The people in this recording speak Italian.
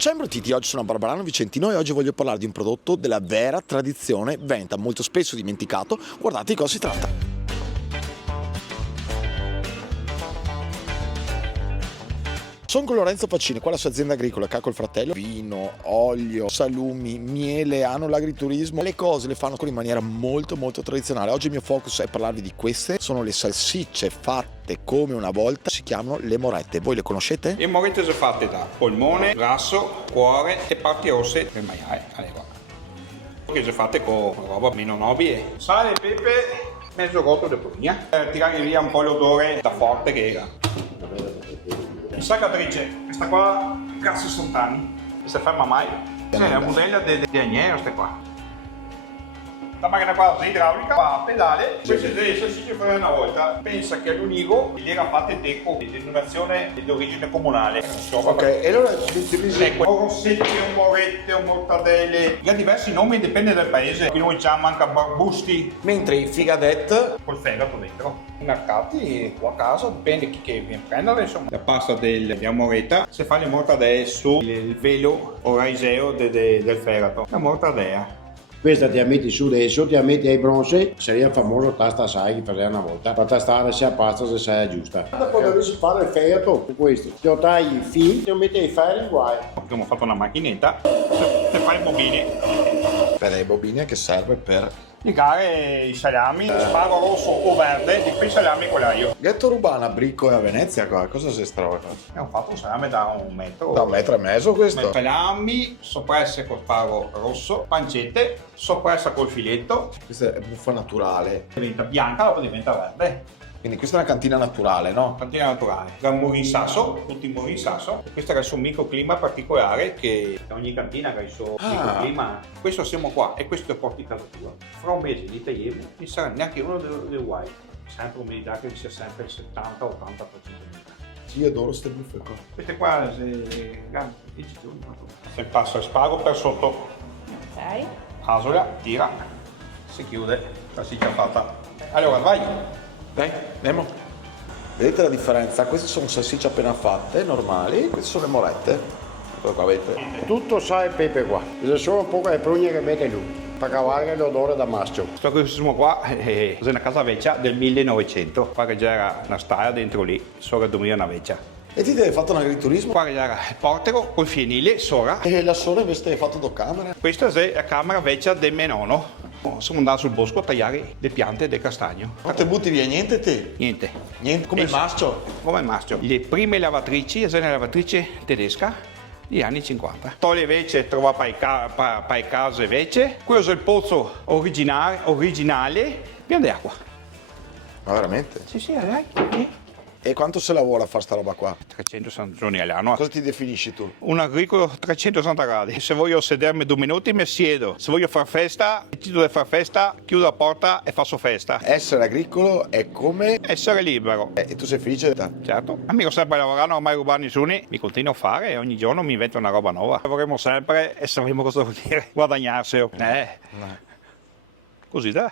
Ciao imbrottiti, oggi sono Barbarano Vicentino e oggi voglio parlare di un prodotto della vera tradizione veneta, molto spesso dimenticato. Guardate di cosa si tratta. Sono con Lorenzo Pacini, qua la sua azienda agricola, che ha col fratello vino, olio, salumi, miele, hanno l'agriturismo. Le cose le fanno in maniera molto tradizionale. Oggi il mio focus è parlarvi di queste. Sono le salsicce fatte come una volta, si chiamano le morette. Voi le conoscete? Le morette sono fatte da polmone, grasso, cuore e parti rosse per maiale. Allora, che sono fatte con roba meno nobile. Sale, pepe, mezzo gotto di prugna per tirare via un po' l'odore da forte che era. Insaccatrice, questa qua, cazzo sono anni, non si ferma mai. È la modella di Agnello, queste qua. La macchina qua è idraulica, va a pedale, queste delle salsicce fatte una volta. Pensa che all'Unigo gli era fatte deco di denominazione di origine comunale. Ok, e allora utilizzi... Ecco, o rossette, o morette, o mortadelle. Hi ha diversi nomi, dipende dal paese. Qui noi diciamo anche barbusti. Mentre i figadet Col fegato dentro. I mercati qua a casa, dipende chi che viene a prendere, insomma. La pasta di amoretta, se fa le mortadelle su il velo o raiseo del fegato. La mortadella. Questa ti metti su adesso, ti metti ai bronzi, sarebbe il famoso tasta sai che faceva una volta, per tastare se a pasta se sei giusta. Dopo dovessi fare il fegato con questo, ti tagli i fili, ti metti i ferri guai. Abbiamo fatto una macchinetta per fare i bobini. per le bobine che serve per... Piegare i salami, sparo rosso o verde e poi i salami con l'aglio. Ghetto Rubana, Bricco e a Venezia qua, cosa si trova? Abbiamo fatto un salame da 1 metro. Da 1,5 m questo? Salami, soppresse col sparo rosso, pancette, soppressa col filetto. Questa è buffa naturale. Diventa bianca, dopo diventa verde. Quindi questa è una cantina naturale, no? Cantina naturale. Da muri in sasso, tutti i muri in sasso. E questo è il suo microclima particolare che ogni cantina ha il suo microclima. Questo siamo qua e questo è porti casa tua. Fra un mese li tagliamo, non sarà neanche uno dei guai. Sempre umidità che sia sempre il 70-80%. Io adoro queste buffe qua. Queste qua, se passa il spago per sotto, Ok. asola, tira, si chiude, salsiccia fatta. Allora, vai! Dai, andiamo. Vedete la differenza? Queste sono salsicce appena fatte, normali, queste sono le morette. Ecco qua, vedete? Tutto sa il pepe qua, c'è solo poco le prugne che mette lui, per cavare l'odore da maschio. Questo che siamo qua è una casa vecchia del 1900, qua che c'era una stalla dentro lì, sopra dormiva una vecchia. E ti hai fatto un agriturismo? Qua che c'era il portico col fienile, sopra. E la sola invece hai fatto 2 camere? Questa è la camera vecchia del mio nonno. Siamo andati sul bosco a tagliare le piante del castagno. Non ti butti via niente te? Niente. Niente, come il maschio? Come il maschio. Le prime lavatrici, è una lavatrice tedesca degli anni 50. Toglie invece, trova per case invece. Questo è il pozzo originale, pieno di acqua. Ma veramente? Sì, dai. E quanto se lavora a fare sta roba qua? 360 giorni all'anno. Cosa ti definisci tu? Un agricolo 360 gradi. Se voglio sedermi 2 minuti mi siedo. Se voglio far festa, decido di far festa, chiudo la porta e faccio festa. Essere agricolo è come... Essere libero. E tu sei felice? Certo. Amico sempre lavorare, non ho mai rubato nessuno. Mi continuo a fare e ogni giorno mi invento una roba nuova. Lavoreremo sempre e sapremo cosa vuol dire guadagnarselo. Così dai.